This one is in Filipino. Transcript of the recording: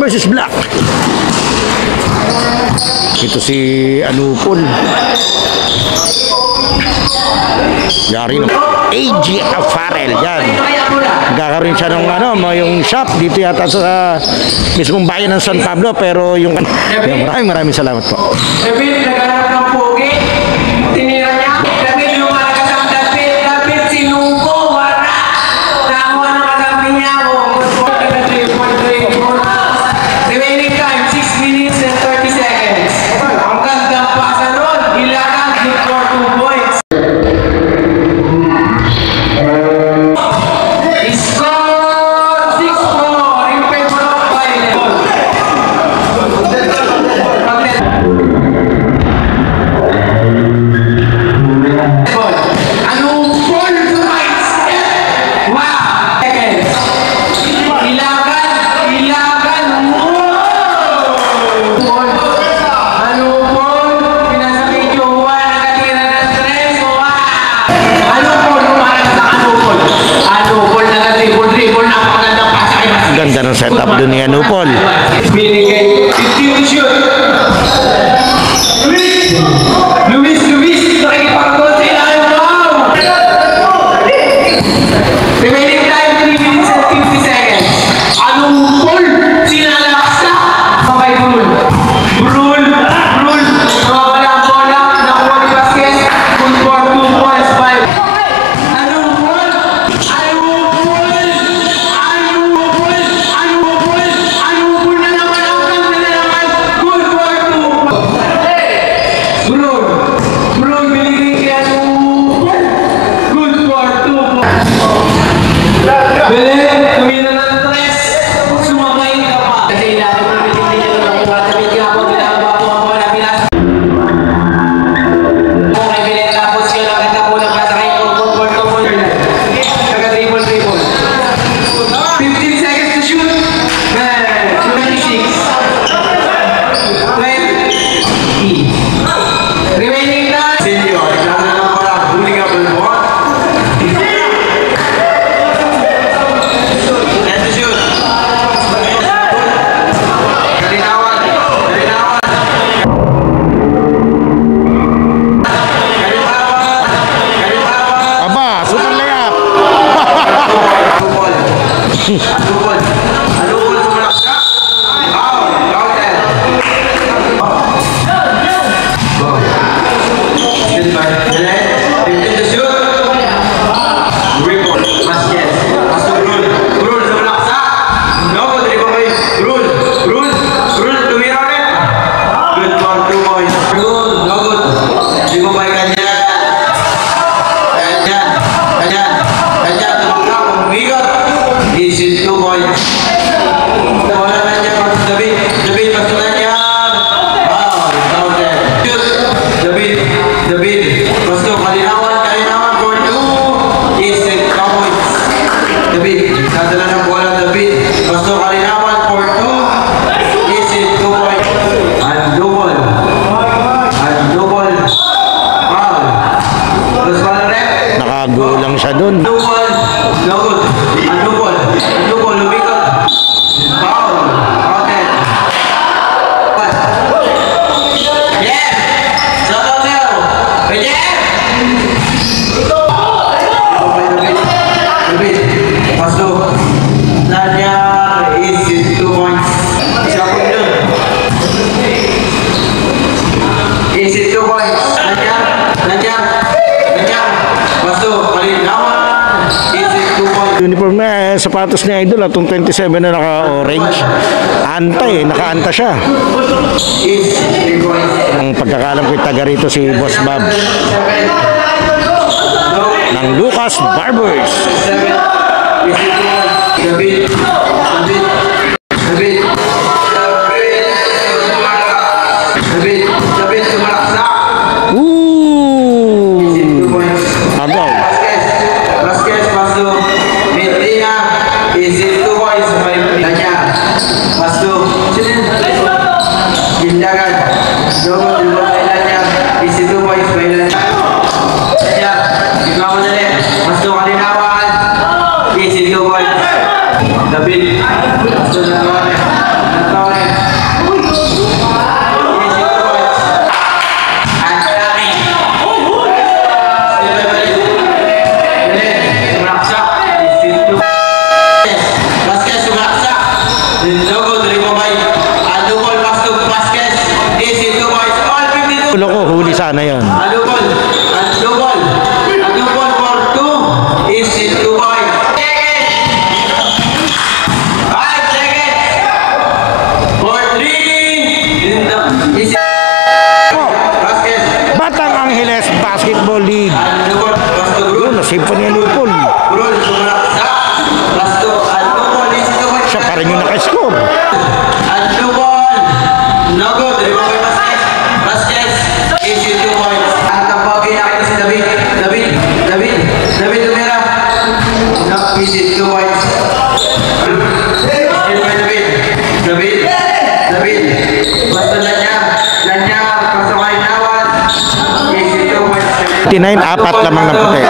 versus black. Ito si Anupol. Yari ng AG Farrell. Yan. Gagawin siya ng yung shop dito yata sa mismong bayan ng San Pablo. Pero yung maraming salamat po. Ganda ng setup doon ni Anupol. Luis, nakikipagod sa ilalim mo! Remaining time, 3 minutes and 50 seconds. Anupol, sinalakas na! Okay, Brul, nawawala ang bola, nakuha ni Vasquez, good for 2 points, 5. Nakagulang siya dun. Uniform na sapatos ni Idol atong 27 na naka-orange. Naka-anta siya. Ang pagkakalam ko taga rito si Boss Babs ng Lucas Barbers. David, 59, apat lamang ng puti.